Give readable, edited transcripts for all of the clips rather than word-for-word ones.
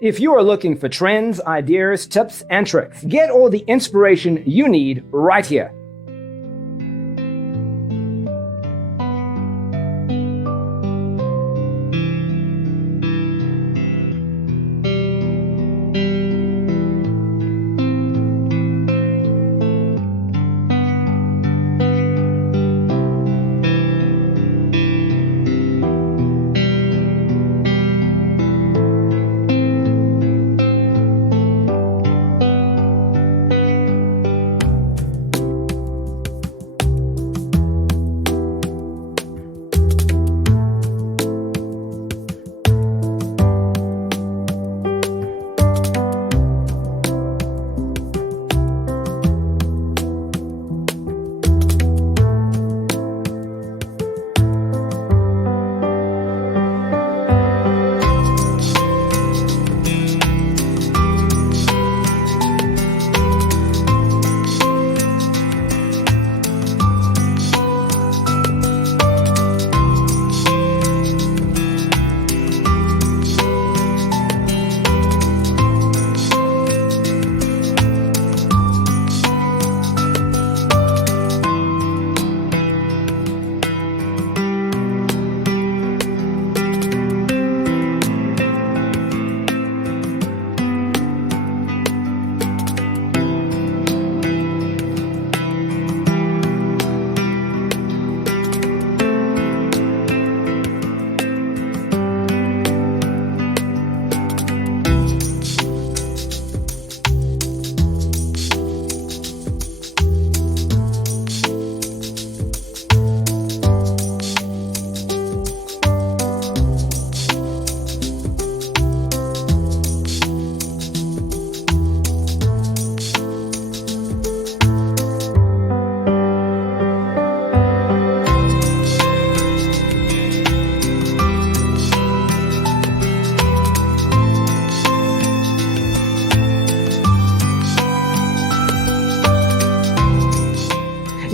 If you are looking for trends, ideas, tips, and tricks, get all the inspiration you need right here.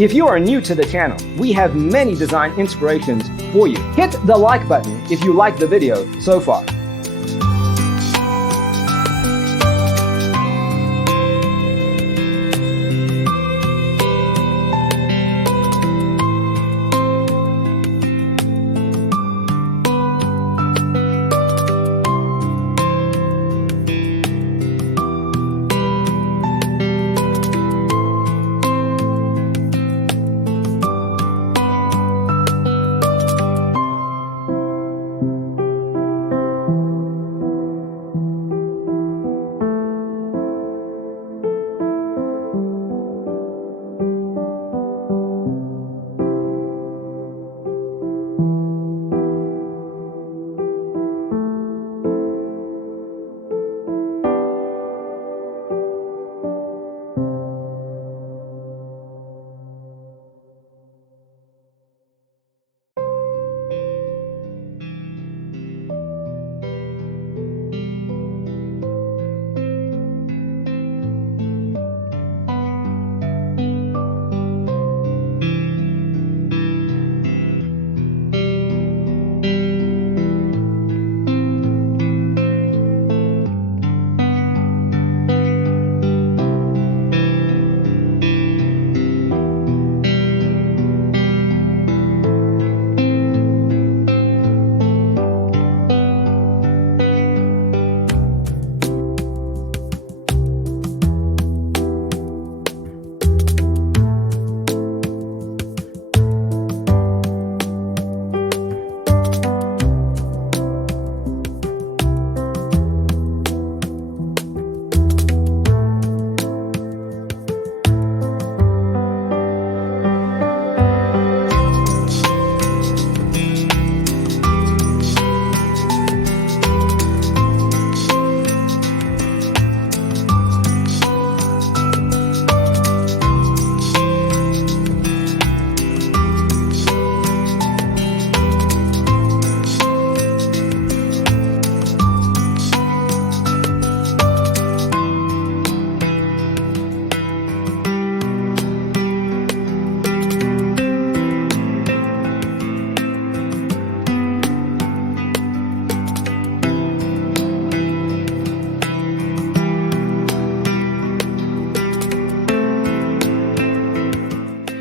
If you are new to the channel, we have many design inspirations for you. Hit the like button if you like the video so far.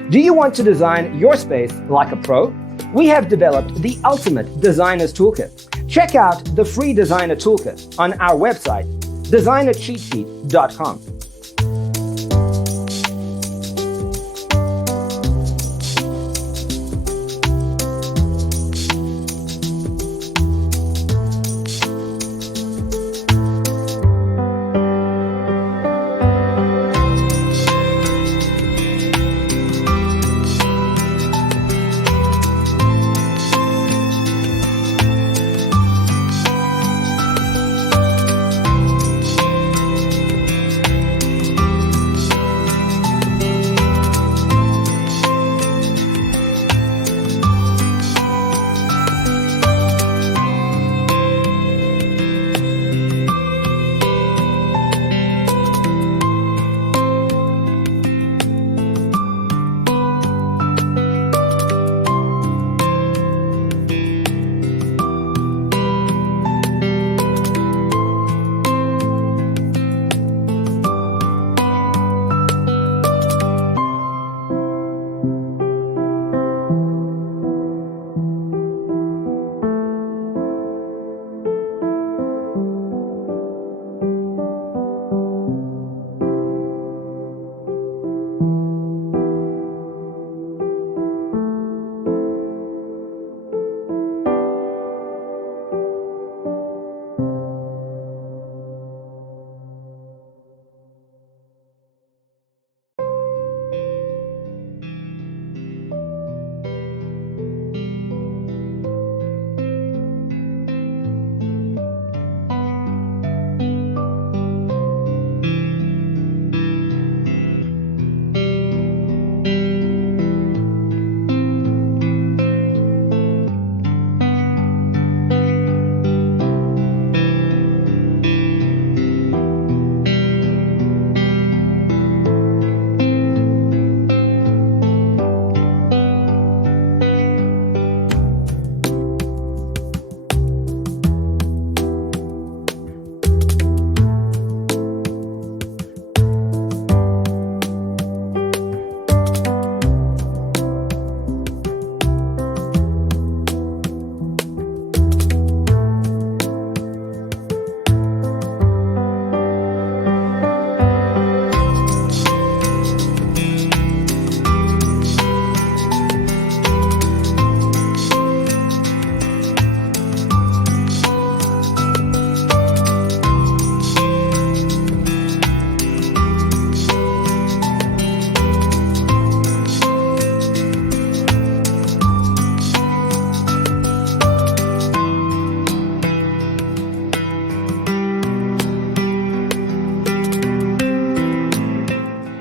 Do you want to design your space like a pro? We have developed the ultimate designer's toolkit. Check out the free designer toolkit on our website, designercheatsheet.com.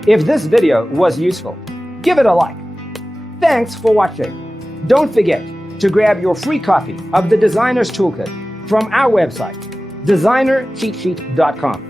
If this video was useful, give it a like. Thanks for watching. Don't forget to grab your free copy of the Designer's Toolkit from our website, designercheatsheet.com.